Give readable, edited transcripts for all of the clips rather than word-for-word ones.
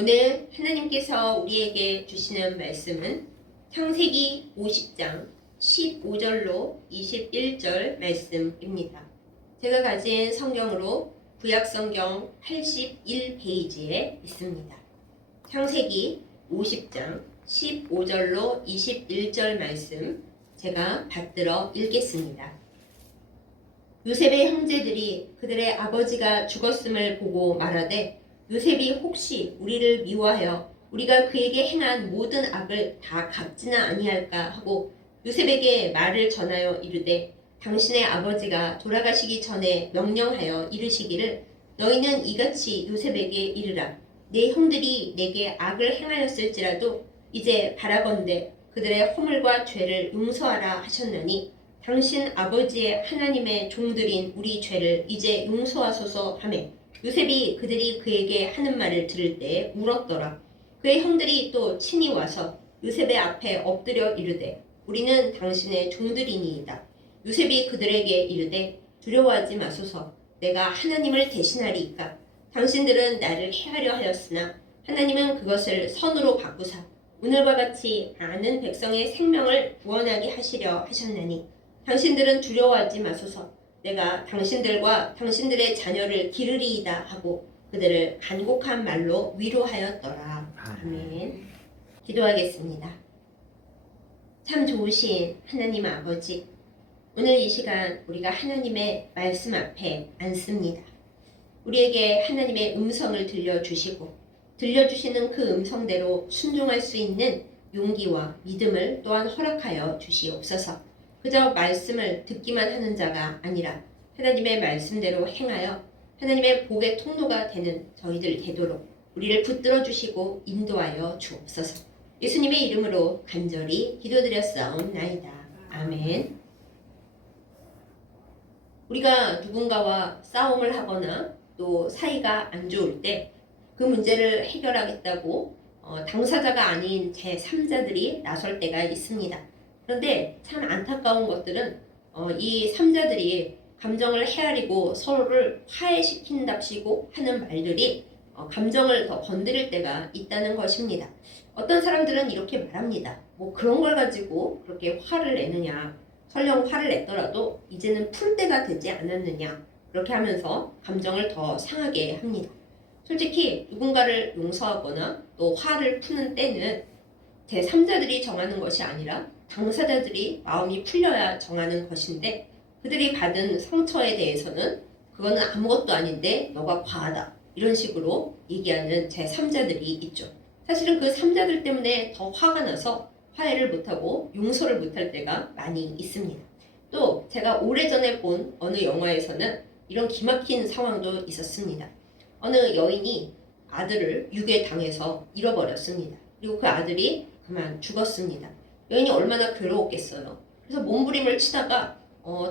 오늘 하나님께서 우리에게 주시는 말씀은 창세기 50장 15절로 21절 말씀입니다. 제가 가진 성경으로 구약성경 81페이지에 있습니다. 창세기 50장 15절로 21절 말씀 제가 받들어 읽겠습니다. 요셉의 형제들이 그들의 아버지가 죽었음을 보고 말하되 요셉이 혹시 우리를 미워하여 우리가 그에게 행한 모든 악을 다 갚지는 아니할까 하고 요셉에게 말을 전하여 이르되 당신의 아버지가 돌아가시기 전에 명령하여 이르시기를 너희는 이같이 요셉에게 이르라. 내 형들이 내게 악을 행하였을지라도 이제 바라건대 그들의 허물과 죄를 용서하라 하셨나니 당신 아버지의 하나님의 종들인 우리 죄를 이제 용서하소서 하매 요셉이 그들이 그에게 하는 말을 들을 때 울었더라. 그의 형들이 또 친히 와서 요셉의 앞에 엎드려 이르되 우리는 당신의 종들이니이다. 요셉이 그들에게 이르되 두려워하지 마소서. 내가 하나님을 대신하리이까. 당신들은 나를 해하려 하였으나 하나님은 그것을 선으로 바꾸사 오늘과 같이 많은 백성의 생명을 구원하게 하시려 하셨나니 당신들은 두려워하지 마소서. 내가 당신들과 당신들의 자녀를 기르리이다 하고 그들을 간곡한 말로 위로하였더라. 아멘. 기도하겠습니다. 참 좋으신 하나님 아버지, 오늘 이 시간 우리가 하나님의 말씀 앞에 앉습니다. 우리에게 하나님의 음성을 들려주시고 들려주시는 그 음성대로 순종할 수 있는 용기와 믿음을 또한 허락하여 주시옵소서. 그저 말씀을 듣기만 하는 자가 아니라 하나님의 말씀대로 행하여 하나님의 복의 통로가 되는 저희들 되도록 우리를 붙들어 주시고 인도하여 주옵소서. 예수님의 이름으로 간절히 기도드렸사옵나이다. 아멘. 우리가 누군가와 싸움을 하거나 또 사이가 안 좋을 때 그 문제를 해결하겠다고 당사자가 아닌 제3자들이 나설 때가 있습니다. 그런데 참 안타까운 것들은 이 3자들이 감정을 헤아리고 서로를 화해시킨답시고 하는 말들이 감정을 더 건드릴 때가 있다는 것입니다. 어떤 사람들은 이렇게 말합니다. 뭐 그런 걸 가지고 그렇게 화를 내느냐. 설령 화를 냈더라도 이제는 풀 때가 되지 않았느냐. 그렇게 하면서 감정을 더 상하게 합니다. 솔직히 누군가를 용서하거나 또 화를 푸는 때는 제3자들이 정하는 것이 아니라 당사자들이 마음이 풀려야 정하는 것인데 그들이 받은 상처에 대해서는 그거는 아무것도 아닌데 너가 과하다 이런 식으로 얘기하는 제3자들이 있죠. 사실은 그 3자들 때문에 더 화가 나서 화해를 못하고 용서를 못할 때가 많이 있습니다. 또 제가 오래전에 본 어느 영화에서는 이런 기막힌 상황도 있었습니다. 어느 여인이 아들을 유괴당해서 잃어버렸습니다. 그리고 그 아들이 그만 죽었습니다. 여인이 얼마나 괴로웠겠어요. 그래서 몸부림을 치다가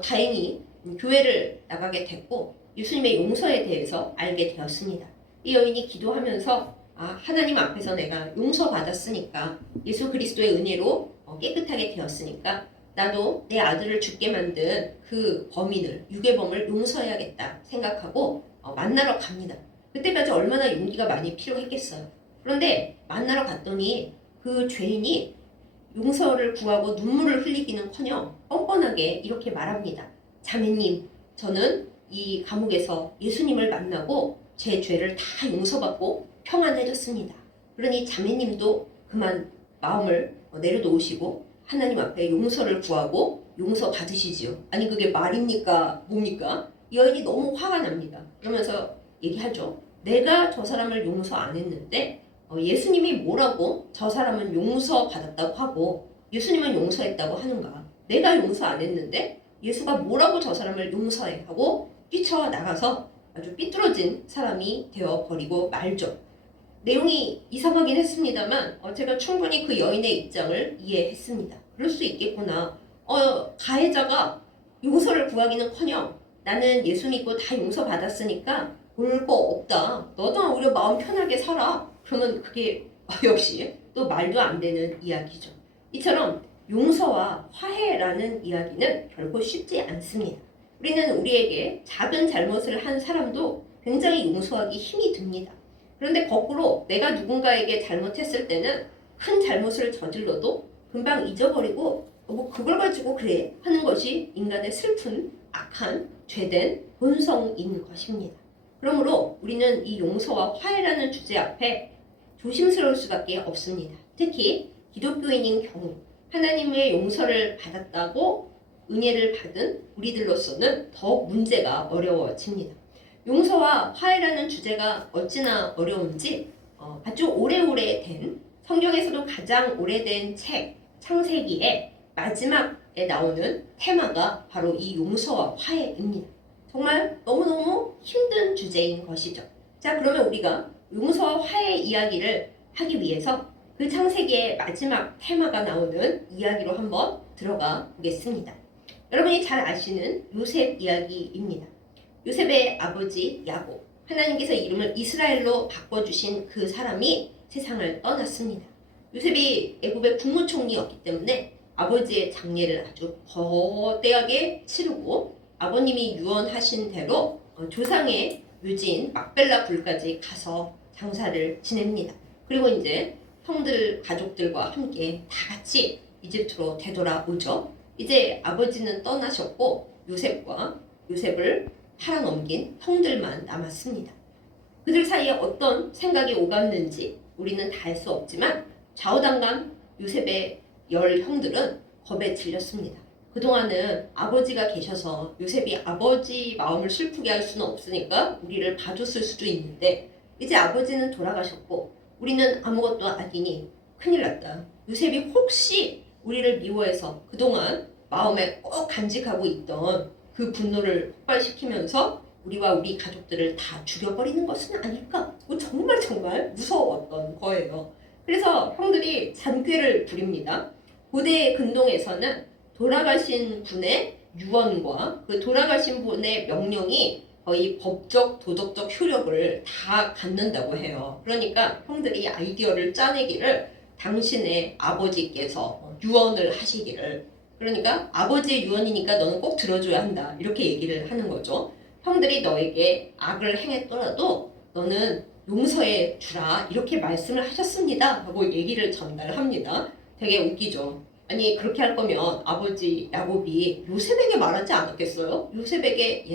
다행히 교회를 나가게 됐고 예수님의 용서에 대해서 알게 되었습니다. 이 여인이 기도하면서 하나님 앞에서 내가 용서받았으니까 예수 그리스도의 은혜로 깨끗하게 되었으니까 나도 내 아들을 죽게 만든 그 범인을 유괴범을 용서해야겠다 생각하고 만나러 갑니다. 그때까지 얼마나 용기가 많이 필요했겠어요. 그런데 만나러 갔더니 그 죄인이 용서를 구하고 눈물을 흘리기는커녕 뻔뻔하게 이렇게 말합니다. 자매님, 저는 이 감옥에서 예수님을 만나고 제 죄를 다 용서받고 평안해졌습니다. 그러니 자매님도 그만 마음을 내려놓으시고 하나님 앞에 용서를 구하고 용서 받으시지요. 아니 그게 말입니까? 뭡니까? 이 여인이 너무 화가 납니다. 그러면서 얘기하죠. 내가 저 사람을 용서 안 했는데 예수님이 뭐라고 저 사람은 용서받았다고 하고 예수님은 용서했다고 하는가? 내가 용서 안 했는데 예수가 뭐라고 저 사람을 용서해 하고 뛰쳐나가서 아주 삐뚤어진 사람이 되어버리고 말죠. 내용이 이상하긴 했습니다만 제가 충분히 그 여인의 입장을 이해했습니다. 그럴 수 있겠구나. 가해자가 용서를 구하기는커녕 나는 예수 믿고 다 용서받았으니까 볼 거 없다. 너도 오히려 마음 편하게 살아. 그러면 그게 역시 또 말도 안 되는 이야기죠. 이처럼 용서와 화해라는 이야기는 결코 쉽지 않습니다. 우리는 우리에게 작은 잘못을 한 사람도 굉장히 용서하기 힘이 듭니다. 그런데 거꾸로 내가 누군가에게 잘못했을 때는 큰 잘못을 저질러도 금방 잊어버리고 뭐 그걸 가지고 그래 하는 것이 인간의 슬픈 악한 죄된 본성인 것입니다. 그러므로 우리는 이 용서와 화해라는 주제 앞에 조심스러울 수밖에 없습니다. 특히 기독교인인 경우 하나님의 용서를 받았다고 은혜를 받은 우리들로서는 더욱 문제가 어려워집니다. 용서와 화해라는 주제가 어찌나 어려운지 아주 오래오래 된 성경에서도 가장 오래된 책 창세기의 마지막에 나오는 테마가 바로 이 용서와 화해입니다. 정말 너무너무 힘든 주제인 것이죠. 자, 그러면 우리가 용서와 화해 이야기를 하기 위해서 그 창세기의 마지막 테마가 나오는 이야기로 한번 들어가 보겠습니다. 여러분이 잘 아시는 요셉 이야기입니다. 요셉의 아버지 야곱, 하나님께서 이름을 이스라엘로 바꿔주신 그 사람이 세상을 떠났습니다. 요셉이 애굽의 국무총리였기 때문에 아버지의 장례를 아주 거대하게 치르고 아버님이 유언하신 대로 조상의 묘지인 막벨라 굴까지 가서 장사를 지냅니다. 그리고 이제 형들 가족들과 함께 다 같이 이집트로 되돌아오죠. 이제 아버지는 떠나셨고 요셉을 팔아넘긴 형들만 남았습니다. 그들 사이에 어떤 생각이 오갔는지 우리는 다 알 수 없지만 좌우당간 요셉의 10 형들은 겁에 질렸습니다. 그동안은 아버지가 계셔서 요셉이 아버지 마음을 슬프게 할 수는 없으니까 우리를 봐줬을 수도 있는데 이제 아버지는 돌아가셨고 우리는 아무것도 아니니 큰일 났다. 요셉이 혹시 우리를 미워해서 그동안 마음에 꼭 간직하고 있던 그 분노를 폭발시키면서 우리와 우리 가족들을 다 죽여버리는 것은 아닐까? 정말 무서웠던 거예요. 그래서 형들이 잔꾀를 부립니다. 고대 근동에서는 돌아가신 분의 유언과 그 돌아가신 분의 명령이 거의 법적, 도덕적 효력을 다 갖는다고 해요. 그러니까 형들이 아이디어를 짜내기를 당신의 아버지께서 유언을 하시기를, 그러니까 아버지의 유언이니까 너는 꼭 들어줘야 한다, 이렇게 얘기를 하는 거죠. 형들이 너에게 악을 행했더라도 너는 용서해 주라, 이렇게 말씀을 하셨습니다 하고 얘기를 전달합니다. 되게 웃기죠. 아니 그렇게 할 거면 아버지 야곱이 요셉에게 말하지 않았겠어요? 요셉에게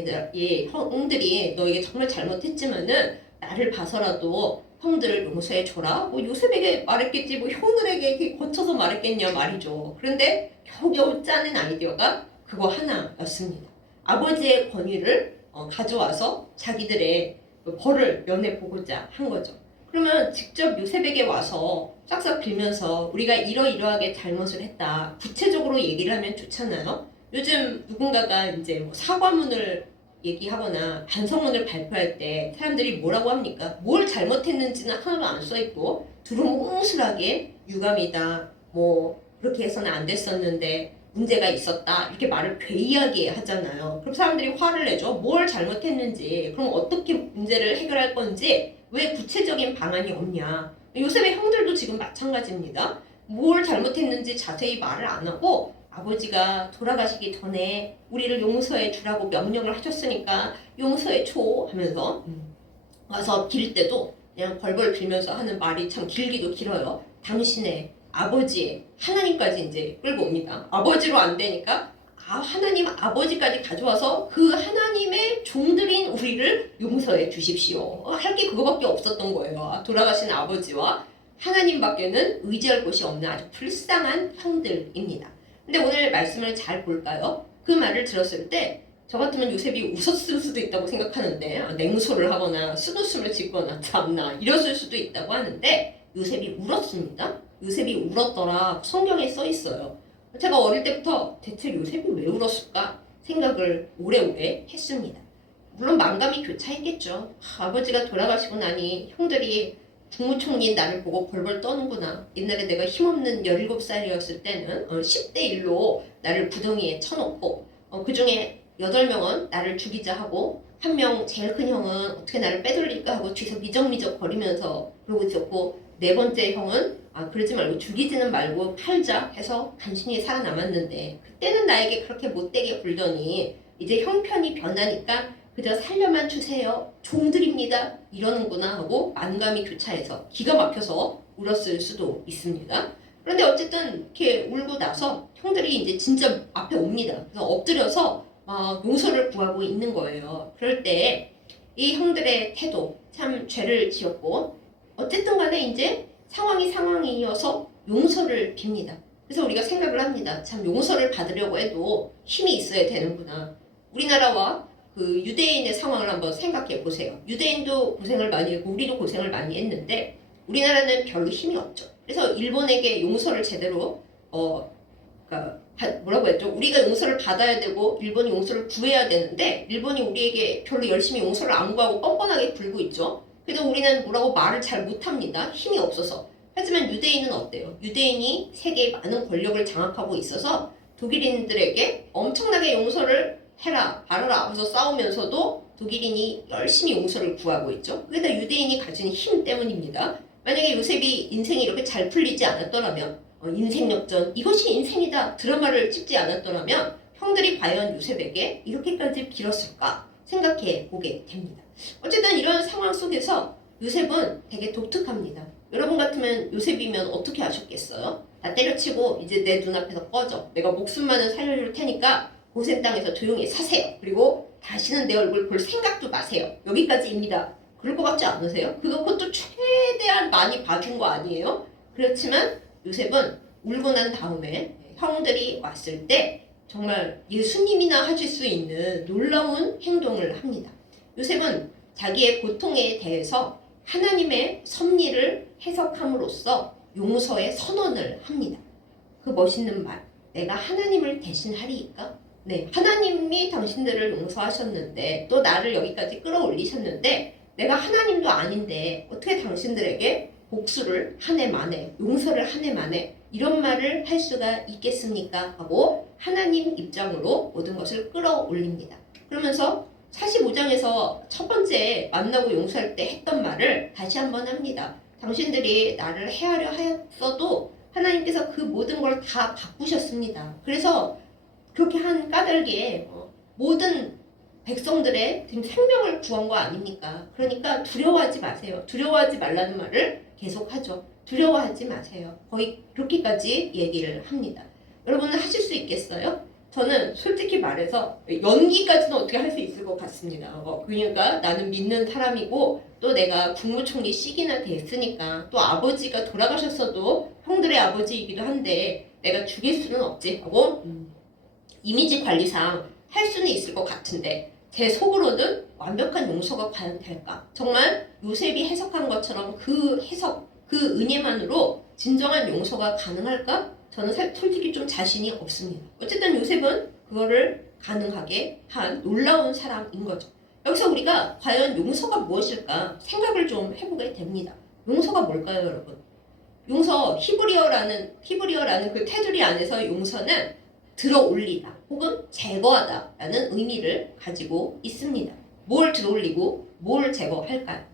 형들이 너에게 정말 잘못했지만은 나를 봐서라도 형들을 용서해 줘라, 뭐 요셉에게 말했겠지, 뭐 형들에게 이렇게 거쳐서 말했겠냐 말이죠. 그런데 겨우겨우 짜낸 아이디어가 그거 하나였습니다. 아버지의 권위를 가져와서 자기들의 벌을 면해보고자 한 거죠. 그러면 직접 요셉에게 와서 싹싹 빌면서 우리가 이러이러하게 잘못을 했다, 구체적으로 얘기를 하면 좋잖아요. 요즘 누군가가 이제 뭐 사과문을 얘기하거나 반성문을 발표할 때 사람들이 뭐라고 합니까? 뭘 잘못했는지는 하나도 안 써있고 두루뭉술하게 유감이다, 뭐 그렇게 해서는 안 됐었는데 문제가 있었다, 이렇게 말을 괴이하게 하잖아요. 그럼 사람들이 화를 내죠. 뭘 잘못했는지, 그럼 어떻게 문제를 해결할 건지 왜 구체적인 방안이 없냐. 요셉의 형들도 지금 마찬가지입니다. 뭘 잘못했는지 자세히 말을 안 하고 아버지가 돌아가시기 전에 우리를 용서해 주라고 명령을 하셨으니까 용서해 줘 하면서 와서 빌 때도 그냥 벌벌 빌면서 하는 말이 참 길기도 길어요. 당신의 아버지의 하나님까지 이제 끌고 옵니다. 아버지로 안 되니까 하나님 아버지까지 가져와서 그 하나님의 종들인 우리를 용서해 주십시오. 할 게 그거밖에 없었던 거예요. 돌아가신 아버지와 하나님밖에는 의지할 곳이 없는 아주 불쌍한 형들입니다. 근데 오늘 말씀을 잘 볼까요? 그 말을 들었을 때 저 같으면 요셉이 웃었을 수도 있다고 생각하는데, 냉소를 하거나 쓴웃음을 짓거나 참나 이랬을 수도 있다고 하는데 요셉이 울었습니다. 요셉이 울었더라 성경에 써 있어요. 제가 어릴 때부터 대체 요셉이 왜 울었을까 생각을 오래오래 했습니다. 물론 만감이 교차했겠죠. 아버지가 돌아가시고 나니 형들이 국무총리인 나를 보고 벌벌 떠는구나. 옛날에 내가 힘없는 17살이었을 때는 10대 1로 나를 구덩이에 쳐놓고 그중에 8명은 나를 죽이자 하고 1명 제일 큰 형은 어떻게 나를 빼돌릴까 하고 뒤에서 미적미적 거리면서 그러고 있었고, 4번째 형은 그러지 말고 죽이지는 말고 팔자 해서 간신히 살아남았는데 그때는 나에게 그렇게 못되게 굴더니 이제 형편이 변하니까 그저 살려만 주세요. 종들입니다. 이러는구나 하고 만감이 교차해서 기가 막혀서 울었을 수도 있습니다. 그런데 어쨌든 이렇게 울고 나서 형들이 이제 진짜 앞에 옵니다. 그래서 엎드려서 용서를 구하고 있는 거예요. 그럴 때 이 형들의 태도 참 죄를 지었고 어쨌든 간에 이제 상황이어서 용서를 빕니다. 그래서 우리가 생각을 합니다. 참 용서를 받으려고 해도 힘이 있어야 되는구나. 우리나라와 그 유대인의 상황을 한번 생각해 보세요. 유대인도 고생을 많이 했고 우리도 고생을 많이 했는데 우리나라는 별로 힘이 없죠. 그래서 일본에게 용서를 제대로 그러니까 뭐라고 했죠? 우리가 용서를 받아야 되고 일본이 용서를 구해야 되는데 일본이 우리에게 별로 열심히 용서를 안 구하고 뻔뻔하게 굴고 있죠. 그래서 우리는 뭐라고 말을 잘 못합니다. 힘이 없어서. 하지만 유대인은 어때요? 유대인이 세계의 많은 권력을 장악하고 있어서 독일인들에게 엄청나게 용서를 해라, 바라라 하면서 싸우면서도 독일인이 열심히 용서를 구하고 있죠. 그게 다 유대인이 가진 힘 때문입니다. 만약에 요셉이 인생이 이렇게 잘 풀리지 않았더라면 인생 역전, 이것이 인생이다 드라마를 찍지 않았더라면 형들이 과연 요셉에게 이렇게까지 빌었을까 생각해 보게 됩니다. 어쨌든 이런 상황 속에서 요셉은 되게 독특합니다. 여러분 같으면 요셉이면 어떻게 하셨겠어요? 다 때려치고 이제 내 눈앞에서 꺼져. 내가 목숨만은 살려줄 테니까 고센 땅에서 조용히 사세요. 그리고 다시는 내 얼굴 볼 생각도 마세요. 여기까지입니다. 그럴 것 같지 않으세요? 그것도 최대한 많이 봐준 거 아니에요? 그렇지만 요셉은 울고 난 다음에 형들이 왔을 때 정말 예수님이나 하실 수 있는 놀라운 행동을 합니다. 요셉은 자기의 고통에 대해서 하나님의 섭리를 해석함으로써 용서의 선언을 합니다. 그 멋있는 말, 내가 하나님을 대신하리이까? 네, 하나님이 당신들을 용서하셨는데 또 나를 여기까지 끌어올리셨는데 내가 하나님도 아닌데 어떻게 당신들에게 복수를 한 해 만에, 용서를 한 해 만에 이런 말을 할 수가 있겠습니까? 하고 하나님 입장으로 모든 것을 끌어올립니다. 그러면서 45장에서 첫 번째 만나고 용서할 때 했던 말을 다시 한번 합니다. 당신들이 나를 해하려 하였어도 하나님께서 그 모든 걸 다 바꾸셨습니다. 그래서 그렇게 한 까닭에 모든 백성들의 지금 생명을 구한 거 아닙니까? 그러니까 두려워하지 마세요. 두려워하지 말라는 말을 계속하죠. 두려워하지 마세요. 거의 그렇게까지 얘기를 합니다. 여러분은 하실 수 있겠어요? 저는 솔직히 말해서 연기까지는 어떻게 할 수 있을 것 같습니다. 그러니까 나는 믿는 사람이고 또 내가 국무총리 시기나 됐으니까 또 아버지가 돌아가셨어도 형들의 아버지이기도 한데 내가 죽일 수는 없지 하고 이미지 관리상 할 수는 있을 것 같은데 제 속으로는 완벽한 용서가 과연 될까? 정말 요셉이 해석한 것처럼 그 해석, 그 은혜만으로 진정한 용서가 가능할까? 저는 솔직히 좀 자신이 없습니다. 어쨌든 요셉은 그거를 가능하게 한 놀라운 사람인 거죠. 여기서 우리가 과연 용서가 무엇일까 생각을 좀 해보게 됩니다. 용서가 뭘까요, 여러분? 용서, 히브리어라는 그 테두리 안에서 용서는 들어올리다 혹은 제거하다 라는 의미를 가지고 있습니다. 뭘 들어올리고 뭘 제거할까요?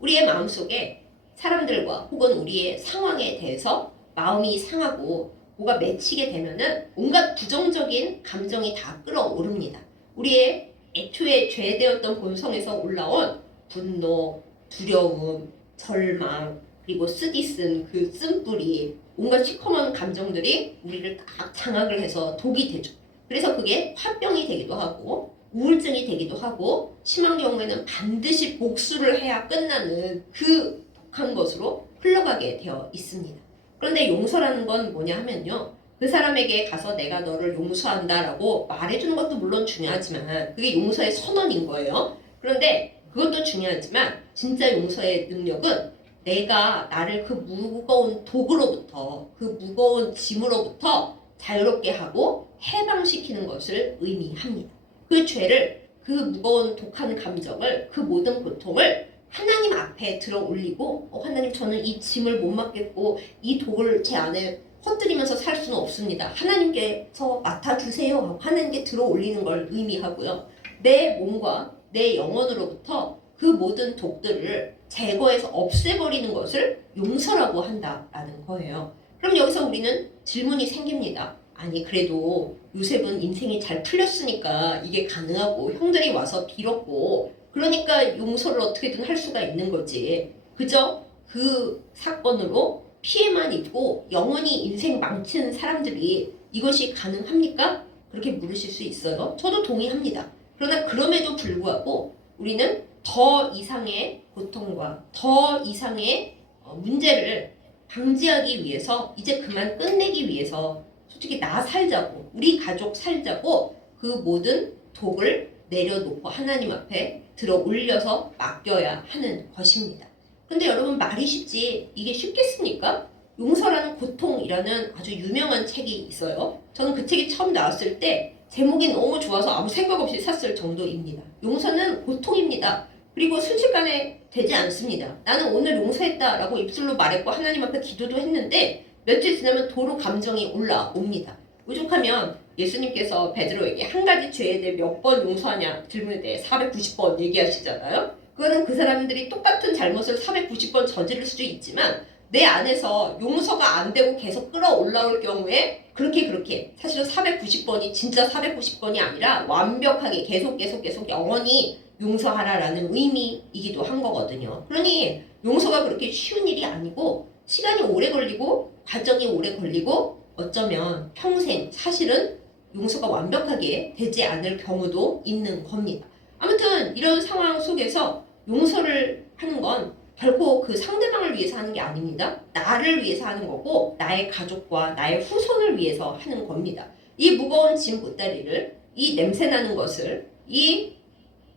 우리의 마음속에 사람들과 혹은 우리의 상황에 대해서 마음이 상하고 뭐가 맺히게 되면은 온갖 부정적인 감정이 다 끌어오릅니다. 우리의 애초에 죄되었던 본성에서 올라온 분노, 두려움, 절망, 그리고 쓰디쓴 그 쓴뿌리 온갖 시커먼 감정들이 우리를 딱 장악을 해서 독이 되죠. 그래서 그게 화병이 되기도 하고 우울증이 되기도 하고 심한 경우에는 반드시 복수를 해야 끝나는 그 독한 것으로 흘러가게 되어 있습니다. 그런데 용서라는 건 뭐냐 하면요. 그 사람에게 가서 내가 너를 용서한다라고 말해주는 것도 물론 중요하지만 그게 용서의 선언인 거예요. 그런데 그것도 중요하지만 진짜 용서의 능력은 내가 나를 그 무거운 독으로부터 그 무거운 짐으로부터 자유롭게 하고 해방시키는 것을 의미합니다. 그 죄를 그 무거운 독한 감정을 그 모든 고통을 하나님 앞에 들어 올리고 하나님 저는 이 짐을 못 맡겠고 이 독을 제 안에 퍼뜨리면서 살 수는 없습니다. 하나님께서 맡아주세요 하고 하나님께 들어 올리는 걸 의미하고요. 내 몸과 내 영혼으로부터 그 모든 독들을 제거해서 없애버리는 것을 용서라고 한다라는 거예요. 그럼 여기서 우리는 질문이 생깁니다. 아니 그래도 요셉은 인생이 잘 풀렸으니까 이게 가능하고 형들이 와서 빌었고 그러니까 용서를 어떻게든 할 수가 있는 거지. 그저 그 사건으로 피해만 입고 영원히 인생 망치는 사람들이 이것이 가능합니까? 그렇게 물으실 수 있어요. 저도 동의합니다. 그러나 그럼에도 불구하고 우리는 더 이상의 고통과 더 이상의 문제를 방지하기 위해서 이제 그만 끝내기 위해서 솔직히 나 살자고 우리 가족 살자고 그 모든 독을 내려놓고 하나님 앞에 들어 올려서 맡겨야 하는 것입니다. 근데 여러분 말이 쉽지 이게 쉽겠습니까? 용서라는 고통이라는 아주 유명한 책이 있어요. 저는 그 책이 처음 나왔을 때 제목이 너무 좋아서 아무 생각 없이 샀을 정도입니다. 용서는 고통입니다. 그리고 순식간에 되지 않습니다. 나는 오늘 용서했다라고 입술로 말했고 하나님 앞에 기도도 했는데 며칠 지나면 도로 감정이 올라옵니다. 오죽하면 예수님께서 베드로에게 한 가지 죄에 대해 몇 번 용서하냐 질문에 대해 490번 얘기하시잖아요. 그거는 그 사람들이 똑같은 잘못을 490번 저지를 수도 있지만 내 안에서 용서가 안 되고 계속 끌어올라올 경우에 그렇게 사실은 490번이 진짜 490번이 아니라 완벽하게 계속 영원히 용서하라라는 의미이기도 한 거거든요. 그러니 용서가 그렇게 쉬운 일이 아니고 시간이 오래 걸리고 과정이 오래 걸리고 어쩌면 평생 사실은 용서가 완벽하게 되지 않을 경우도 있는 겁니다. 아무튼 이런 상황 속에서 용서를 하는 건 결코 그 상대방을 위해서 하는 게 아닙니다. 나를 위해서 하는 거고 나의 가족과 나의 후손을 위해서 하는 겁니다. 이 무거운 짐 보따리를 이 냄새나는 것을 이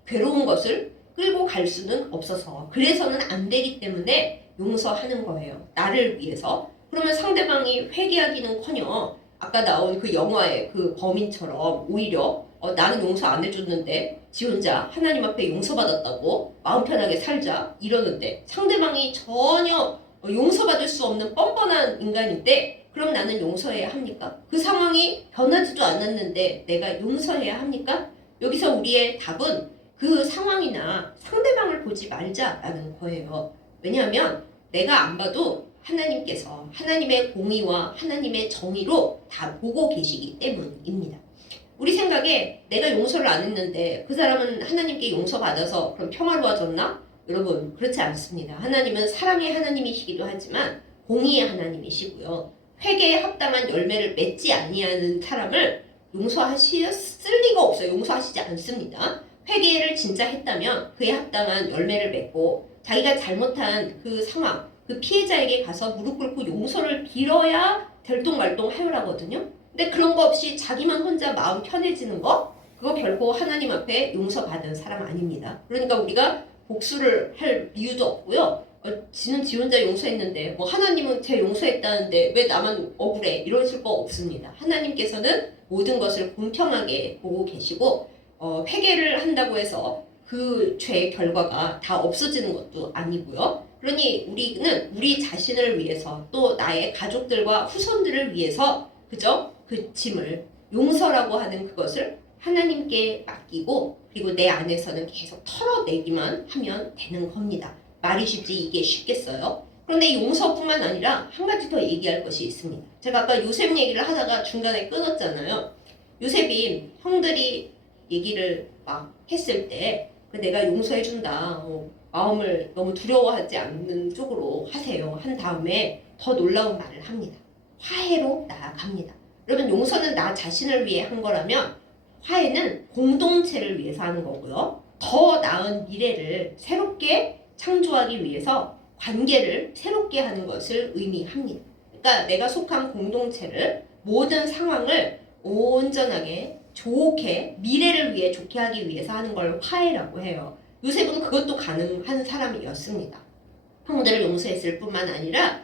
괴로운 것을 끌고 갈 수는 없어서 그래서는 안 되기 때문에 용서하는 거예요. 나를 위해서. 그러면 상대방이 회개하기는커녕 아까 나온 그 영화의 그 범인처럼 오히려 나는 용서 안 해줬는데 지 혼자 하나님 앞에 용서받았다고 마음 편하게 살자 이러는데 상대방이 전혀 용서받을 수 없는 뻔뻔한 인간인데 그럼 나는 용서해야 합니까? 그 상황이 변하지도 않았는데 내가 용서해야 합니까? 여기서 우리의 답은 그 상황이나 상대방을 보지 말자라는 거예요. 왜냐하면 내가 안 봐도 하나님께서 하나님의 공의와 하나님의 정의로 다 보고 계시기 때문입니다. 우리 생각에 내가 용서를 안 했는데 그 사람은 하나님께 용서받아서 그럼 평화로워졌나? 여러분 그렇지 않습니다. 하나님은 사랑의 하나님이시기도 하지만 공의의 하나님이시고요. 회개에 합당한 열매를 맺지 아니하는 사람을 용서하실 리가 없어요. 용서하시지 않습니다. 회개를 진짜 했다면 그에 합당한 열매를 맺고 자기가 잘못한 그 상황 그 피해자에게 가서 무릎 꿇고 용서를 빌어야 들똥말똥 하요라거든요. 근데 그런 거 없이 자기만 혼자 마음 편해지는 거 그거 결코 하나님 앞에 용서받은 사람 아닙니다. 그러니까 우리가 복수를 할 이유도 없고요. 지는 지 혼자 용서했는데 뭐 하나님은 제 용서했다는데 왜 나만 억울해 이러실 거 없습니다. 하나님께서는 모든 것을 공평하게 보고 계시고 회개를 한다고 해서 그 죄의 결과가 다 없어지는 것도 아니고요. 그러니 우리는 우리 자신을 위해서 또 나의 가족들과 후손들을 위해서 그저 그 짐을 용서라고 하는 그것을 하나님께 맡기고 그리고 내 안에서는 계속 털어내기만 하면 되는 겁니다. 말이 쉽지 이게 쉽겠어요? 그런데 용서뿐만 아니라 한 가지 더 얘기할 것이 있습니다. 제가 아까 요셉 얘기를 하다가 중간에 끊었잖아요. 요셉이 형들이 얘기를 막 했을 때 내가 용서해준다. 마음을 너무 두려워하지 않는 쪽으로 하세요. 한 다음에 더 놀라운 말을 합니다. 화해로 나아갑니다. 여러분 용서는 나 자신을 위해 한 거라면 화해는 공동체를 위해서 하는 거고요. 더 나은 미래를 새롭게 창조하기 위해서 관계를 새롭게 하는 것을 의미합니다. 그러니까 내가 속한 공동체를 모든 상황을 온전하게 좋게 미래를 위해 좋게 하기 위해서 하는 걸 화해라고 해요. 요셉은 그것도 가능한 사람이었습니다. 형들을 용서했을 뿐만 아니라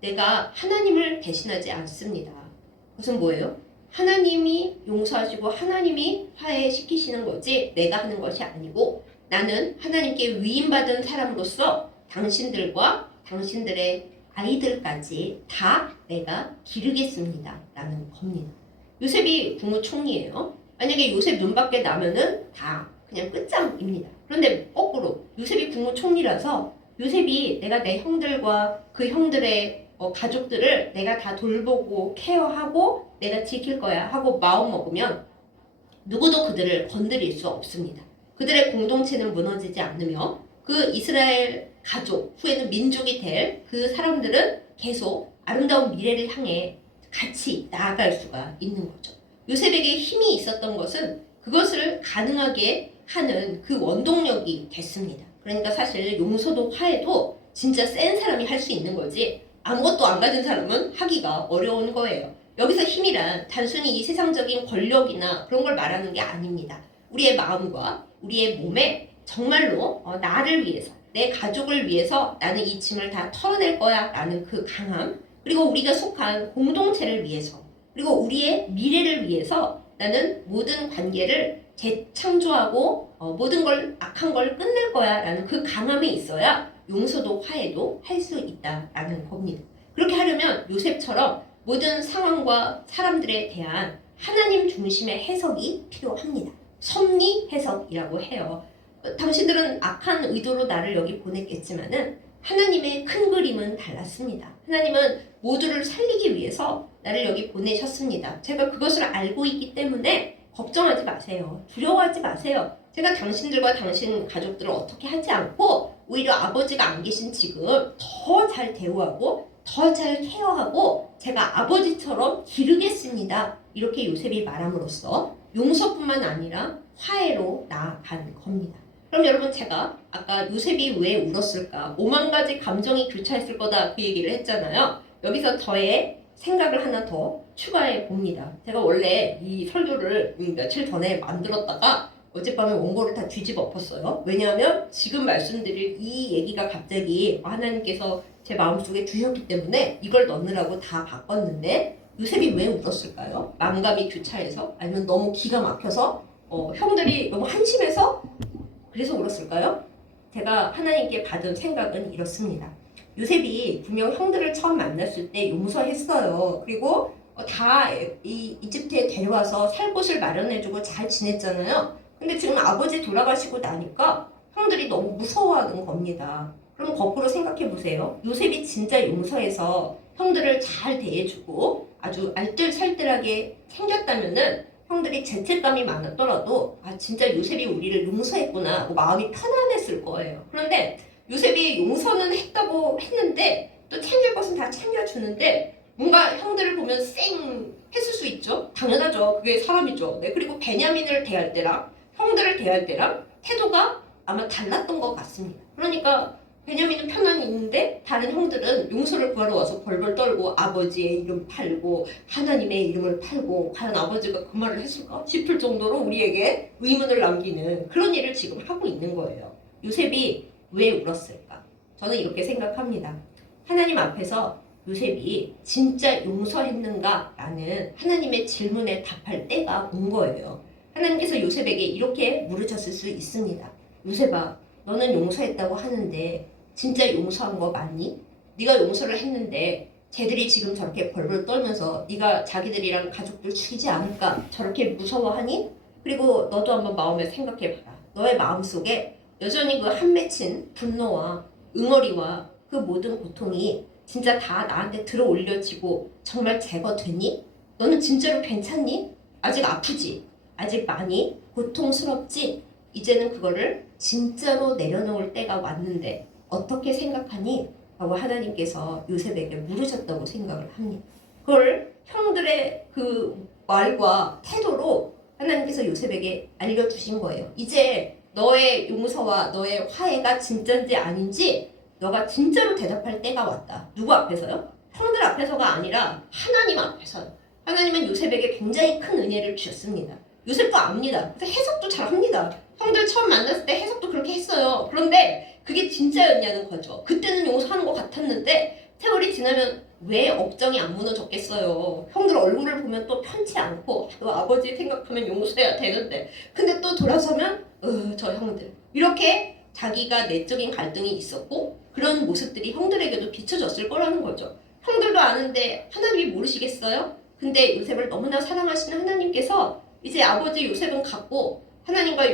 내가 하나님을 대신하지 않습니다. 그것은 뭐예요? 하나님이 용서하시고 하나님이 화해시키시는 거지 내가 하는 것이 아니고 나는 하나님께 위임받은 사람으로서 당신들과 당신들의 아이들까지 다 내가 기르겠습니다. 라는 겁니다. 요셉이 국무총리예요. 만약에 요셉 눈밖에 나면은 다 그냥 끝장입니다. 그런데 거꾸로 요셉이 국무총리라서 요셉이 내가 내 형들과 그 형들의 가족들을 내가 다 돌보고 케어하고 내가 지킬 거야 하고 마음 먹으면 누구도 그들을 건드릴 수 없습니다. 그들의 공동체는 무너지지 않으며 그 이스라엘 가족, 후에는 민족이 될 그 사람들은 계속 아름다운 미래를 향해 같이 나아갈 수가 있는 거죠. 요셉에게 힘이 있었던 것은 그것을 가능하게 하는 그 원동력이 됐습니다. 그러니까 사실 용서도 화해도 진짜 센 사람이 할 수 있는 거지 아무것도 안 가진 사람은 하기가 어려운 거예요. 여기서 힘이란 단순히 이 세상적인 권력이나 그런 걸 말하는 게 아닙니다. 우리의 마음과 우리의 몸에 정말로 나를 위해서 내 가족을 위해서 나는 이 짐을 다 털어낼 거야 라는 그 강함, 그리고 우리가 속한 공동체를 위해서, 그리고 우리의 미래를 위해서 나는 모든 관계를 재창조하고 모든 걸 악한 걸 끝낼 거야 라는 그 강함이 있어야 용서도 화해도 할 수 있다라는 겁니다. 그렇게 하려면 요셉처럼 모든 상황과 사람들에 대한 하나님 중심의 해석이 필요합니다. 섭리 해석이라고 해요. 당신들은 악한 의도로 나를 여기 보냈겠지만은 하나님의 큰 그림은 달랐습니다. 하나님은 모두를 살리기 위해서 나를 여기 보내셨습니다. 제가 그것을 알고 있기 때문에 걱정하지 마세요. 두려워하지 마세요. 제가 당신들과 당신 가족들을 어떻게 하지 않고 오히려 아버지가 안 계신 지금 더 잘 대우하고 더 잘 케어하고 제가 아버지처럼 기르겠습니다. 이렇게 요셉이 말함으로써 용서뿐만 아니라 화해로 나아간 겁니다. 그럼 여러분 제가 아까 요셉이 왜 울었을까? 5만 가지 감정이 교차했을 거다 그 얘기를 했잖아요. 여기서 저의 생각을 하나 더 추가해 봅니다. 제가 원래 이 설교를 며칠 전에 만들었다가 어젯밤에 원고를 다 뒤집어 엎었어요. 왜냐하면 지금 말씀드릴 이 얘기가 갑자기 하나님께서 제 마음속에 주셨기 때문에 이걸 넣느라고 다 바꿨는데 요셉이 왜 울었을까요? 마음감이 교차해서? 아니면 너무 기가 막혀서? 형들이 너무 한심해서? 그래서 울었을까요? 제가 하나님께 받은 생각은 이렇습니다. 요셉이 분명 형들을 처음 만났을 때 용서했어요. 그리고 다 이집트에 데려와서 살 곳을 마련해주고 잘 지냈잖아요. 근데 지금 아버지 돌아가시고 나니까 형들이 너무 무서워하는 겁니다. 그럼 거꾸로 생각해 보세요. 요셉이 진짜 용서해서 형들을 잘 대해주고 아주 알뜰살뜰하게 챙겼다면은 형들이 죄책감이 많았더라도 진짜 요셉이 우리를 용서했구나 하고 마음이 편안했을 거예요. 그런데 요셉이 용서는 했다고 했는데 또 챙길 것은 다 챙겨주는데 뭔가 형들을 보면 쌩 했을 수 있죠. 당연하죠. 그게 사람이죠. 네, 그리고 베냐민을 대할 때랑 형들을 대할 때랑 태도가 아마 달랐던 것 같습니다. 그러니까 베냐민은 편안히 있는데 다른 형들은 용서를 구하러 와서 벌벌 떨고 아버지의 이름 팔고 하나님의 이름을 팔고 과연 아버지가 그 말을 했을까 싶을 정도로 우리에게 의문을 남기는 그런 일을 지금 하고 있는 거예요. 요셉이 왜 울었을까? 저는 이렇게 생각합니다. 하나님 앞에서 요셉이 진짜 용서했는가? 라는 하나님의 질문에 답할 때가 온 거예요. 하나님께서 요셉에게 이렇게 물으셨을 수 있습니다. 요셉아, 너는 용서했다고 하는데 진짜 용서한 거 맞니? 네가 용서를 했는데 쟤들이 지금 저렇게 벌벌 떨면서 네가 자기들이랑 가족들 죽이지 않을까 저렇게 무서워하니? 그리고 너도 한번 마음에 생각해봐라. 너의 마음속에 여전히 그 한맺힌 분노와 응어리와 그 모든 고통이 진짜 다 나한테 들어올려지고 정말 제거되니? 너는 진짜로 괜찮니? 아직 아프지? 아직 많이 고통스럽지? 이제는 그거를 진짜로 내려놓을 때가 왔는데 어떻게 생각하니? 라고 하나님께서 요셉에게 물으셨다고 생각을 합니다. 그걸 형들의 그 말과 태도로 하나님께서 요셉에게 알려주신 거예요. 이제 너의 용서와 너의 화해가 진짜인지 아닌지 너가 진짜로 대답할 때가 왔다. 누구 앞에서요? 형들 앞에서가 아니라 하나님 앞에서요. 하나님은 요셉에게 굉장히 큰 은혜를 주셨습니다. 요셉도 압니다. 그래서 해석도 잘합니다. 형들 처음 만났을 때 해석도 그렇게 했어요. 그런데 그게 진짜였냐는 거죠. 그때는 용서하는 것 같았는데 세월이 지나면 왜 억장이 안 무너졌겠어요. 형들 얼굴을 보면 또 편치 않고 아버지 생각하면 용서해야 되는데 근데 또 돌아서면 저 형들 이렇게 자기가 내적인 갈등이 있었고 그런 모습들이 형들에게도 비춰졌을 거라는 거죠. 형들도 아는데 하나님이 모르시겠어요? 근데 요셉을 너무나 사랑하시는 하나님께서 이제 아버지 요셉은 갖고 하나님과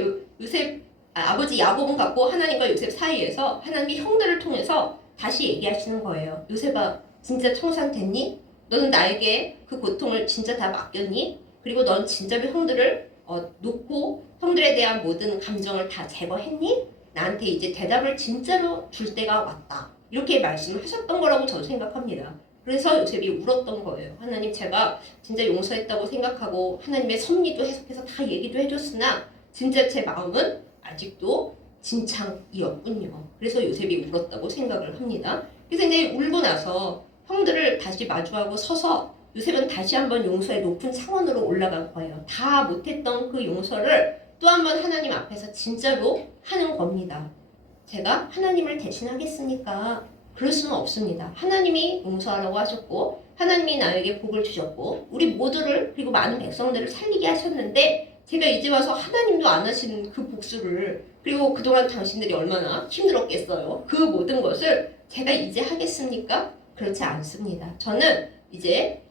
아버지 야곱은 갖고 하나님과 요셉 사이에서 하나님이 형들을 통해서 다시 얘기하시는 거예요. 요셉아, 진짜 청산됐니? 너는 나에게 그 고통을 진짜 다 맡겼니? 그리고 넌 진짜로 형들을 놓고 형들에 대한 모든 감정을 다 제거했니? 나한테 이제 대답을 진짜로 줄 때가 왔다. 이렇게 말씀하셨던 거라고 저는 생각합니다. 그래서 요셉이 울었던 거예요. 하나님, 제가 진짜 용서했다고 생각하고 하나님의 섭리도 해석해서 다 얘기도 해줬으나 진짜 제 마음은 아직도 진창이었군요. 그래서 요셉이 울었다고 생각을 합니다. 그래서 이제 울고 나서 형들을 다시 마주하고 서서 요셉은 다시 한번 용서의 높은 차원으로 올라간 거예요. 다 못했던 그 용서를 또 한번 하나님 앞에서 진짜로 하는 겁니다. 제가 하나님을 대신하겠습니까? 그럴 수는 없습니다. 하나님이 용서하라고 하셨고 하나님이 나에게 복을 주셨고 우리 모두를 그리고 많은 백성들을 살리게 하셨는데 제가 이제 와서 하나님도 안 하신 그 복수를 그리고 그동안 당신들이 얼마나 힘들었겠어요. 그 모든 것을 제가 이제 하겠습니까? 그렇지 않습니다. 저는 이제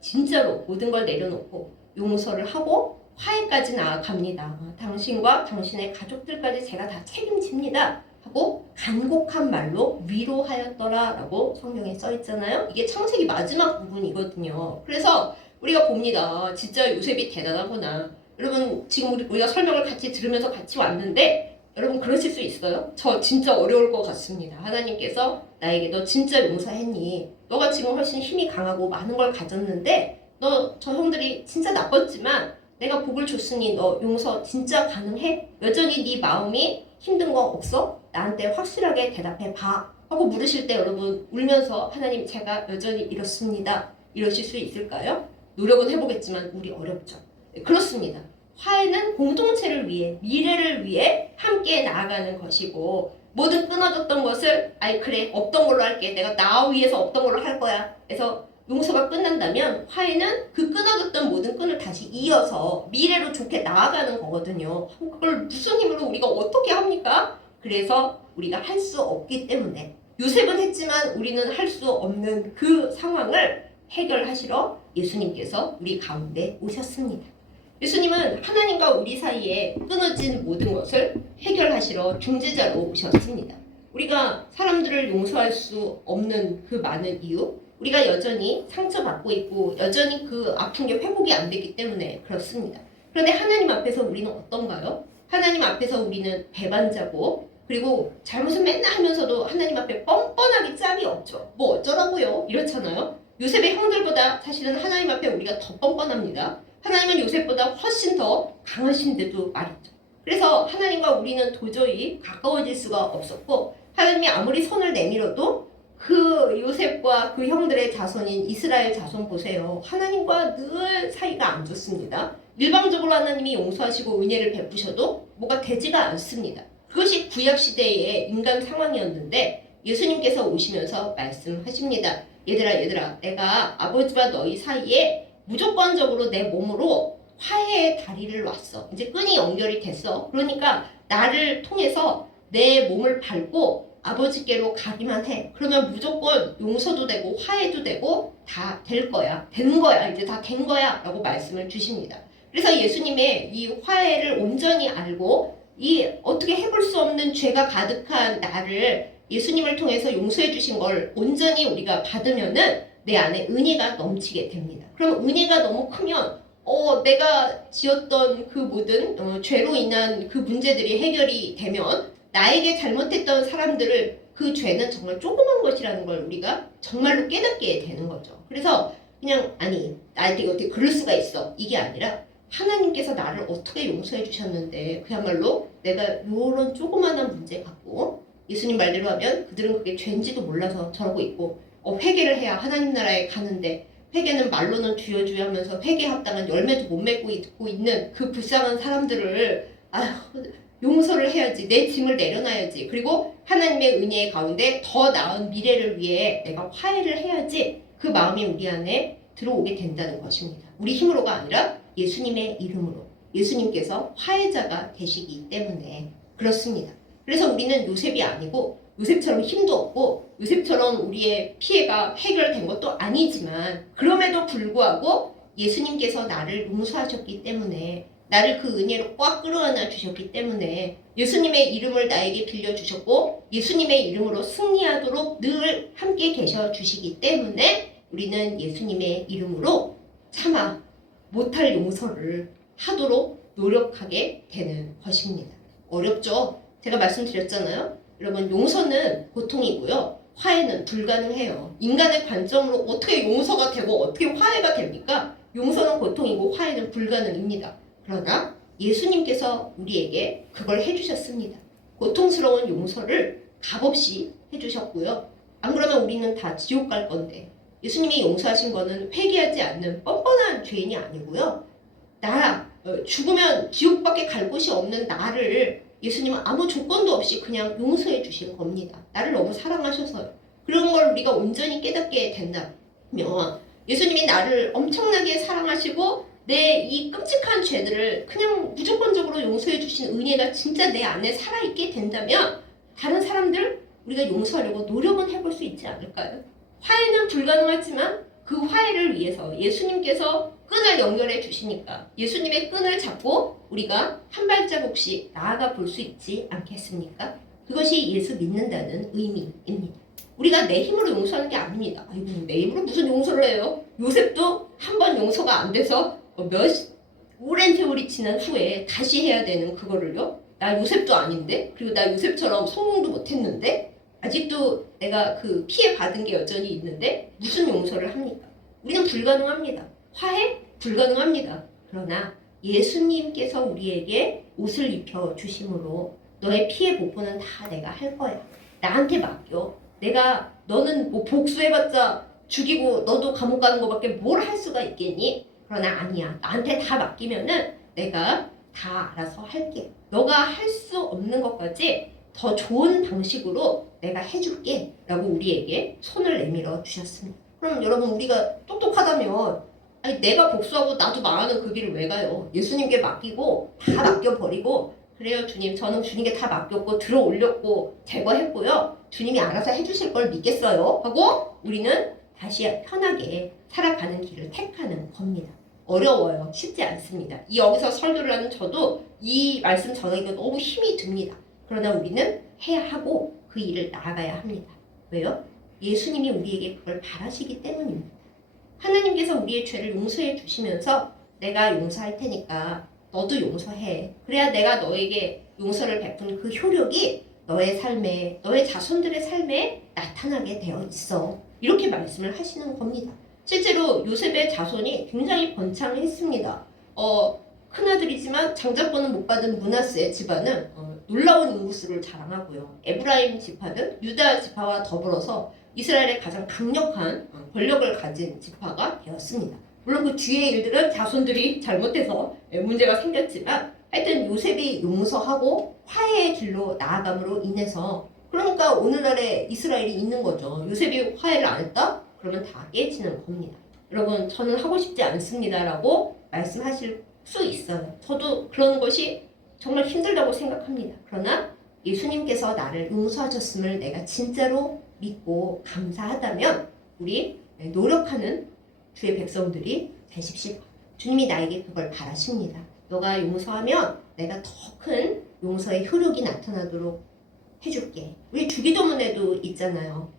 진짜로 모든 걸 내려놓고 용서를 하고 화해까지 나아갑니다. 당신과 당신의 가족들까지 제가 다 책임집니다. 하고 간곡한 말로 위로하였더라 라고 성경에 써 있잖아요. 이게 창세기 마지막 부분이거든요. 그래서 우리가 봅니다. 진짜 요셉이 대단하구나. 여러분 지금 우리가 설명을 같이 들으면서 같이 왔는데 여러분 그러실 수 있어요? 저 진짜 어려울 것 같습니다. 하나님께서 나에게 너 진짜 용서했니? 너가 지금 훨씬 힘이 강하고 많은 걸 가졌는데 너 저 형들이 진짜 나빴지만 내가 복을 줬으니 너 용서 진짜 가능해? 여전히 네 마음이 힘든 거 없어? 나한테 확실하게 대답해 봐 하고 물으실 때 여러분 울면서 하나님 제가 여전히 이렇습니다. 이러실 수 있을까요? 노력은 해보겠지만 우리 어렵죠. 네, 그렇습니다. 화해는 공동체를 위해 미래를 위해 함께 나아가는 것이고 모든 끊어졌던 것을 아이 그래 없던 걸로 할게 내가 나 위해서 없던 걸로 할 거야 그래서 용서가 끝난다면 화해는 그 끊어졌던 모든 끈을 다시 이어서 미래로 좋게 나아가는 거거든요. 그걸 무슨 힘으로 우리가 어떻게 합니까? 그래서 우리가 할 수 없기 때문에 요셉은 했지만 우리는 할 수 없는 그 상황을 해결하시러 예수님께서 우리 가운데 오셨습니다. 예수님은 하나님과 우리 사이에 끊어진 모든 것을 해결하시러 중재자로 오셨습니다. 우리가 사람들을 용서할 수 없는 그 많은 이유, 우리가 여전히 상처받고 있고 여전히 그 아픈 게 회복이 안 되기 때문에 그렇습니다. 그런데 하나님 앞에서 우리는 어떤가요? 하나님 앞에서 우리는 배반자고 그리고 잘못은 맨날 하면서도 하나님 앞에 뻔뻔하게 짝이 없죠. 뭐 어쩌라고요? 이렇잖아요. 요셉의 형들보다 사실은 하나님 앞에 우리가 더 뻔뻔합니다. 하나님은 요셉보다 훨씬 더 강하신데도 말이죠. 그래서 하나님과 우리는 도저히 가까워질 수가 없었고 하나님이 아무리 손을 내밀어도 그 요셉과 그 형들의 자손인 이스라엘 자손 보세요. 하나님과 늘 사이가 안 좋습니다. 일방적으로 하나님이 용서하시고 은혜를 베푸셔도 뭐가 되지가 않습니다. 그것이 구약시대의 인간 상황이었는데 예수님께서 오시면서 말씀하십니다. 얘들아 내가 아버지와 너희 사이에 무조건적으로 내 몸으로 화해의 다리를 놨어. 이제 끈이 연결이 됐어. 그러니까 나를 통해서 내 몸을 밟고 아버지께로 가기만 해. 그러면 무조건 용서도 되고 화해도 되고 다 될 거야. 된 거야. 이제 다 된 거야. 라고 말씀을 주십니다. 그래서 예수님의 이 화해를 온전히 알고 이 어떻게 해볼 수 없는 죄가 가득한 나를 예수님을 통해서 용서해 주신 걸 온전히 우리가 받으면은 내 안에 은혜가 넘치게 됩니다. 그럼 은혜가 너무 크면 내가 지었던 그 모든 죄로 인한 그 문제들이 해결이 되면 나에게 잘못했던 사람들을 그 죄는 정말 조그만 것이라는 걸 우리가 정말로 깨닫게 되는 거죠. 그래서 그냥 아니 나한테 어떻게 그럴 수가 있어 이게 아니라 하나님께서 나를 어떻게 용서해 주셨는데 그야말로 내가 요런 조그만한 문제 갖고 예수님 말대로 하면 그들은 그게 죄인지도 몰라서 저러고 있고 회개를 해야 하나님 나라에 가는데 회개는 말로는 주여 주여 하면서 회개 합당한 열매도 못 맺고 있는 그 불쌍한 사람들을 용서를 해야지. 내 짐을 내려놔야지. 그리고 하나님의 은혜의 가운데 더 나은 미래를 위해 내가 화해를 해야지. 그 마음이 우리 안에 들어오게 된다는 것입니다. 우리 힘으로가 아니라 예수님의 이름으로 예수님께서 화해자가 되시기 때문에 그렇습니다. 그래서 우리는 요셉이 아니고 요셉처럼 힘도 없고 요셉처럼 우리의 피해가 해결된 것도 아니지만 그럼에도 불구하고 예수님께서 나를 용서하셨기 때문에 나를 그 은혜로 꽉 끌어안아 주셨기 때문에 예수님의 이름을 나에게 빌려주셨고 예수님의 이름으로 승리하도록 늘 함께 계셔 주시기 때문에 우리는 예수님의 이름으로 차마 못할 용서를 하도록 노력하게 되는 것입니다. 어렵죠? 제가 말씀드렸잖아요. 여러분, 용서는 고통이고요. 화해는 불가능해요. 인간의 관점으로 어떻게 용서가 되고 어떻게 화해가 됩니까? 용서는 고통이고 화해는 불가능입니다. 그러나 예수님께서 우리에게 그걸 해주셨습니다. 고통스러운 용서를 값없이 해주셨고요. 안 그러면 우리는 다 지옥 갈 건데 예수님이 용서하신 거는 회개하지 않는 뻔뻔한 죄인이 아니고요. 죽으면 지옥밖에 갈 곳이 없는 나를 예수님은 아무 조건도 없이 그냥 용서해 주신 겁니다. 나를 너무 사랑하셔서요. 그런 걸 우리가 온전히 깨닫게 된다면 예수님이 나를 엄청나게 사랑하시고 내 이 끔찍한 죄들을 그냥 무조건적으로 용서해 주신 은혜가 진짜 내 안에 살아있게 된다면 다른 사람들 우리가 용서하려고 노력은 해볼 수 있지 않을까요? 화해는 불가능하지만 그 화해를 위해서 예수님께서 끈을 연결해 주시니까 예수님의 끈을 잡고 우리가 한 발자국씩 나아가 볼 수 있지 않겠습니까? 그것이 예수 믿는다는 의미입니다. 우리가 내 힘으로 용서하는 게 아닙니다. 아이고, 내 힘으로 무슨 용서를 해요? 요셉도 한 번 용서가 안 돼서 오랜 세월이 지난 후에 다시 해야 되는 그거를요? 나 요셉도 아닌데? 그리고 나 요셉처럼 성공도 못했는데? 아직도 내가 그 피해 받은 게 여전히 있는데 무슨 용서를 합니까? 우리는 불가능합니다. 화해? 불가능합니다. 그러나 예수님께서 우리에게 옷을 입혀 주심으로 너의 피해 복구는 다 내가 할 거야. 나한테 맡겨. 너는 뭐 복수해봤자 죽이고 너도 감옥 가는 거밖에 뭘 할 수가 있겠니? 그러나 아니야. 나한테 다 맡기면은 내가 다 알아서 할게. 너가 할 수 없는 것까지 더 좋은 방식으로 내가 해줄게 라고 우리에게 손을 내밀어 주셨습니다. 그럼 여러분, 우리가 똑똑하다면 아니, 내가 복수하고 나도 망하는 그 길을 왜 가요? 예수님께 맡기고 다 맡겨버리고 그래요, 주님, 저는 주님께 다 맡겼고 들어 올렸고 제거했고요, 주님이 알아서 해주실 걸 믿겠어요 하고 우리는 다시 편하게 살아가는 길을 택하는 겁니다. 어려워요. 쉽지 않습니다. 여기서 설교를 하는 저도 이 말씀 전하기가 너무 힘이 듭니다. 그러나 우리는 해야 하고 그 일을 나아가야 합니다. 왜요? 예수님이 우리에게 그걸 바라시기 때문입니다. 하나님께서 우리의 죄를 용서해 주시면서 내가 용서할 테니까 너도 용서해. 그래야 내가 너에게 용서를 베푼 그 효력이 너의 삶에, 너의 자손들의 삶에 나타나게 되어 있어. 이렇게 말씀을 하시는 겁니다. 실제로 요셉의 자손이 굉장히 번창했습니다. 큰아들이지만 장자권은 못 받은 므낫세의 집안은 놀라운 인구수를 자랑하고요. 에브라임 지파는 유다 지파와 더불어서 이스라엘의 가장 강력한 권력을 가진 지파가 되었습니다. 물론 그 뒤의 일들은 자손들이 잘못해서 문제가 생겼지만 하여튼 요셉이 용서하고 화해의 길로 나아감으로 인해서 그러니까 오늘날의 이스라엘이 있는 거죠. 요셉이 화해를 안 했다? 그러면 다 깨지는 겁니다. 여러분, 저는 하고 싶지 않습니다라고 말씀하실 수 있어요. 저도 그런 것이 정말 힘들다고 생각합니다. 그러나 예수님께서 나를 용서하셨음을 내가 진짜로 믿고 감사하다면 우리 노력하는 주의 백성들이 되십시오. 주님이 나에게 그걸 바라십니다. 너가 용서하면 내가 더 큰 용서의 효력이 나타나도록 해줄게. 우리 주기도문에도 있잖아요.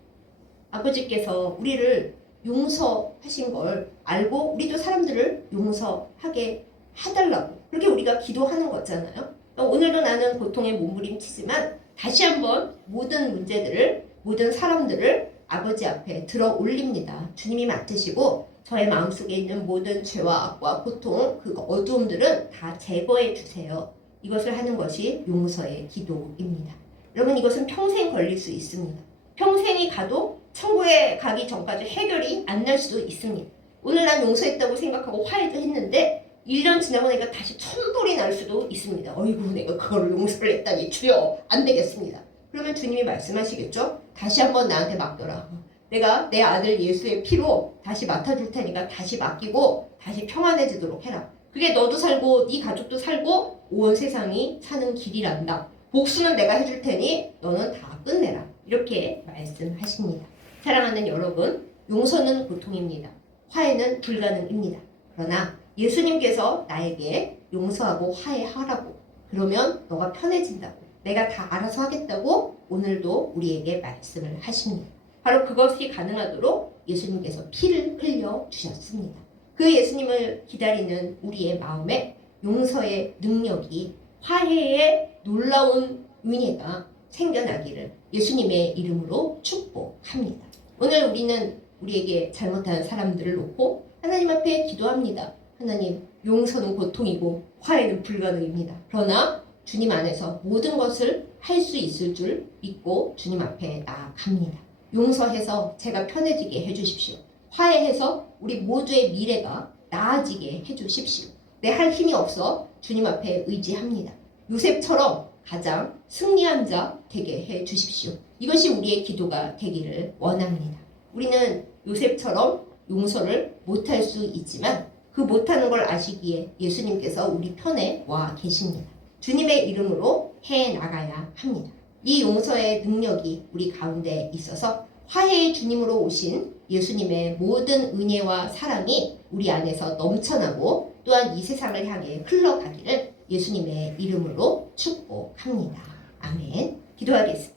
아버지께서 우리를 용서하신 걸 알고 우리도 사람들을 용서하게 해달라고 그렇게 우리가 기도하는 거잖아요. 오늘도 나는 고통에 몸부림치지만 다시 한번 모든 문제들을, 모든 사람들을 아버지 앞에 들어 올립니다. 주님이 맡으시고 저의 마음속에 있는 모든 죄와 악과 고통, 그 어두움들은 다 제거해 주세요. 이것을 하는 것이 용서의 기도입니다. 여러분, 이것은 평생 걸릴 수 있습니다. 평생이 가도 천국에 가기 전까지 해결이 안 날 수도 있습니다. 오늘 난 용서했다고 생각하고 화해도 했는데 1년 지나고 나니까 다시 천불이 날 수도 있습니다. 어이구, 내가 그걸 용서를 했다니 주여, 안 되겠습니다. 그러면 주님이 말씀하시겠죠? 다시 한번 나한테 맡겨라. 내가 내 아들 예수의 피로 다시 맡아줄 테니까 다시 맡기고 다시 평안해지도록 해라. 그게 너도 살고 네 가족도 살고 온 세상이 사는 길이란다. 복수는 내가 해줄 테니 너는 다 끝내라. 이렇게 말씀하십니다. 사랑하는 여러분, 용서는 고통입니다. 화해는 불가능입니다. 그러나 예수님께서 나에게 용서하고 화해하라고. 그러면 너가 편해진다고. 내가 다 알아서 하겠다고 오늘도 우리에게 말씀을 하십니다. 바로 그것이 가능하도록 예수님께서 피를 흘려 주셨습니다. 그 예수님을 기다리는 우리의 마음에 용서의 능력이, 화해의 놀라운 은혜가 생겨나기를 예수님의 이름으로 축복합니다. 오늘 우리는 우리에게 잘못한 사람들을 놓고 하나님 앞에 기도합니다. 하나님, 용서는 고통이고 화해는 불가능입니다. 그러나 주님 안에서 모든 것을 할 수 있을 줄 믿고 주님 앞에 나아갑니다. 용서해서 제가 편해지게 해주십시오. 화해해서 우리 모두의 미래가 나아지게 해주십시오. 내 할 힘이 없어 주님 앞에 의지합니다. 요셉처럼 가장 승리한 자 되게 해주십시오. 이것이 우리의 기도가 되기를 원합니다. 우리는 요셉처럼 용서를 못할 수 있지만 그 못하는 걸 아시기에 예수님께서 우리 편에 와 계십니다. 주님의 이름으로 해나가야 합니다. 이 용서의 능력이 우리 가운데 있어서 화해의 주님으로 오신 예수님의 모든 은혜와 사랑이 우리 안에서 넘쳐나고 또한 이 세상을 향해 흘러가기를 예수님의 이름으로 축복합니다. 아멘. 기도하겠습니다.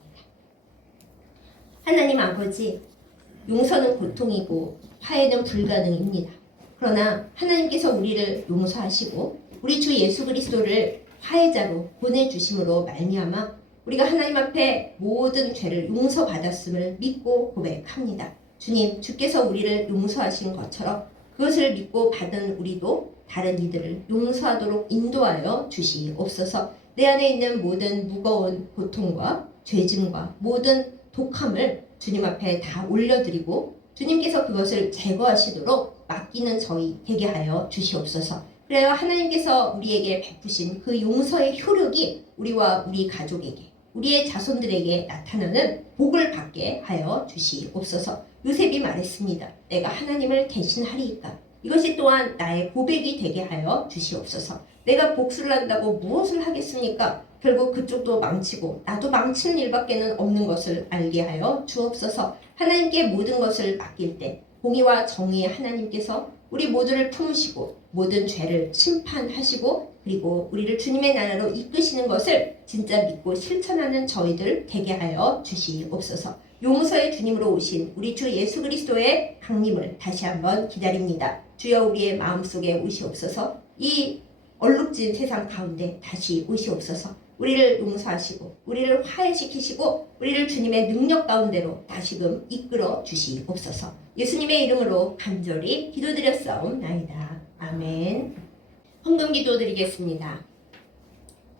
하나님 아버지, 용서는 고통이고 화해는 불가능입니다. 그러나 하나님께서 우리를 용서하시고 우리 주 예수 그리스도를 화해자로 보내주심으로 말미암아 우리가 하나님 앞에 모든 죄를 용서받았음을 믿고 고백합니다. 주님, 주께서 우리를 용서하신 것처럼 그것을 믿고 받은 우리도 다른 이들을 용서하도록 인도하여 주시옵소서. 내 안에 있는 모든 무거운 고통과 죄짐과 모든 독함을 주님 앞에 다 올려드리고 주님께서 그것을 제거하시도록 맡기는 저희 되게 하여 주시옵소서. 그래야 하나님께서 우리에게 베푸신 그 용서의 효력이 우리와 우리 가족에게, 우리의 자손들에게 나타나는 복을 받게 하여 주시옵소서. 요셉이 말했습니다. 내가 하나님을 대신하리이까. 이것이 또한 나의 고백이 되게 하여 주시옵소서. 내가 복수를 한다고 무엇을 하겠습니까? 결국 그쪽도 망치고 나도 망치는 일밖에는 없는 것을 알게 하여 주옵소서. 하나님께 모든 것을 맡길 때 공의와 정의의 하나님께서 우리 모두를 품으시고 모든 죄를 심판하시고 그리고 우리를 주님의 나라로 이끄시는 것을 진짜 믿고 실천하는 저희들 되게 하여 주시옵소서. 용서의 주님으로 오신 우리 주 예수 그리스도의 강림을 다시 한번 기다립니다. 주여 우리의 마음속에 오시옵소서. 이 얼룩진 세상 가운데 다시 오시옵소서. 우리를 용서하시고 우리를 화해시키시고 우리를 주님의 능력 가운데로 다시금 이끌어 주시옵소서. 예수님의 이름으로 간절히 기도드렸사옵나이다. 아멘. 헌금 기도 드리겠습니다.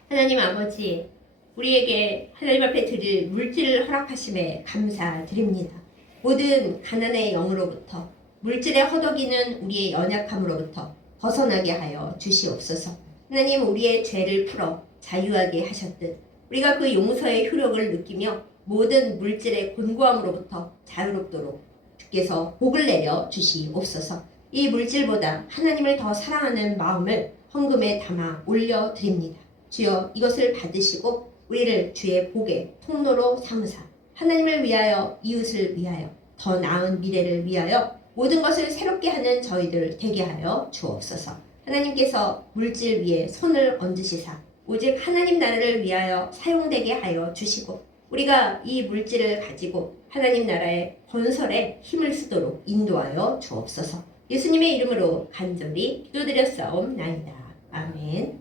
하나님 아버지, 우리에게 하나님 앞에 드릴 물질을 허락하심에 감사드립니다. 모든 가난의 영으로부터 물질에 허덕이는 우리의 연약함으로부터 벗어나게 하여 주시옵소서. 하나님, 우리의 죄를 풀어 자유하게 하셨듯 우리가 그 용서의 효력을 느끼며 모든 물질의 곤고함으로부터 자유롭도록 주께서 복을 내려 주시옵소서. 이 물질보다 하나님을 더 사랑하는 마음을 헌금에 담아 올려드립니다. 주여, 이것을 받으시고 우리를 주의 복의 통로로 삼으사 하나님을 위하여, 이웃을 위하여, 더 나은 미래를 위하여 모든 것을 새롭게 하는 저희들 되게 하여 주옵소서. 하나님께서 물질 위에 손을 얹으시사 오직 하나님 나라를 위하여 사용되게 하여 주시고 우리가 이 물질을 가지고 하나님 나라의 건설에 힘을 쓰도록 인도하여 주옵소서. 예수님의 이름으로 간절히 기도드렸사옵나이다. 아멘.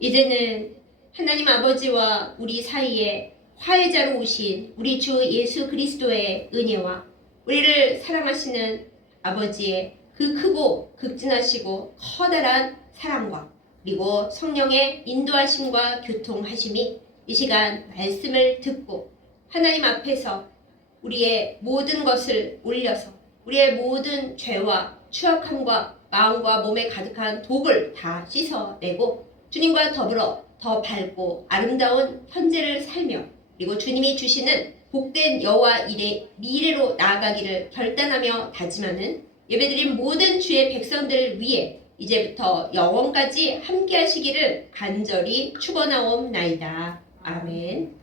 이제는 하나님 아버지와 우리 사이에 화해자로 오신 우리 주 예수 그리스도의 은혜와 우리를 사랑하시는 아버지의 그 크고 극진하시고 커다란 사랑과 그리고 성령의 인도하심과 교통하심이 이 시간 말씀을 듣고 하나님 앞에서 우리의 모든 것을 올려서 우리의 모든 죄와 추악함과 마음과 몸에 가득한 독을 다 씻어내고 주님과 더불어 더 밝고 아름다운 현재를 살며 그리고 주님이 주시는 복된 여호와 일의 미래로 나아가기를 결단하며 다짐하는 예배드린 모든 주의 백성들을 위해 이제부터 영원까지 함께 하시기를 간절히 축원하옵나이다. 아멘.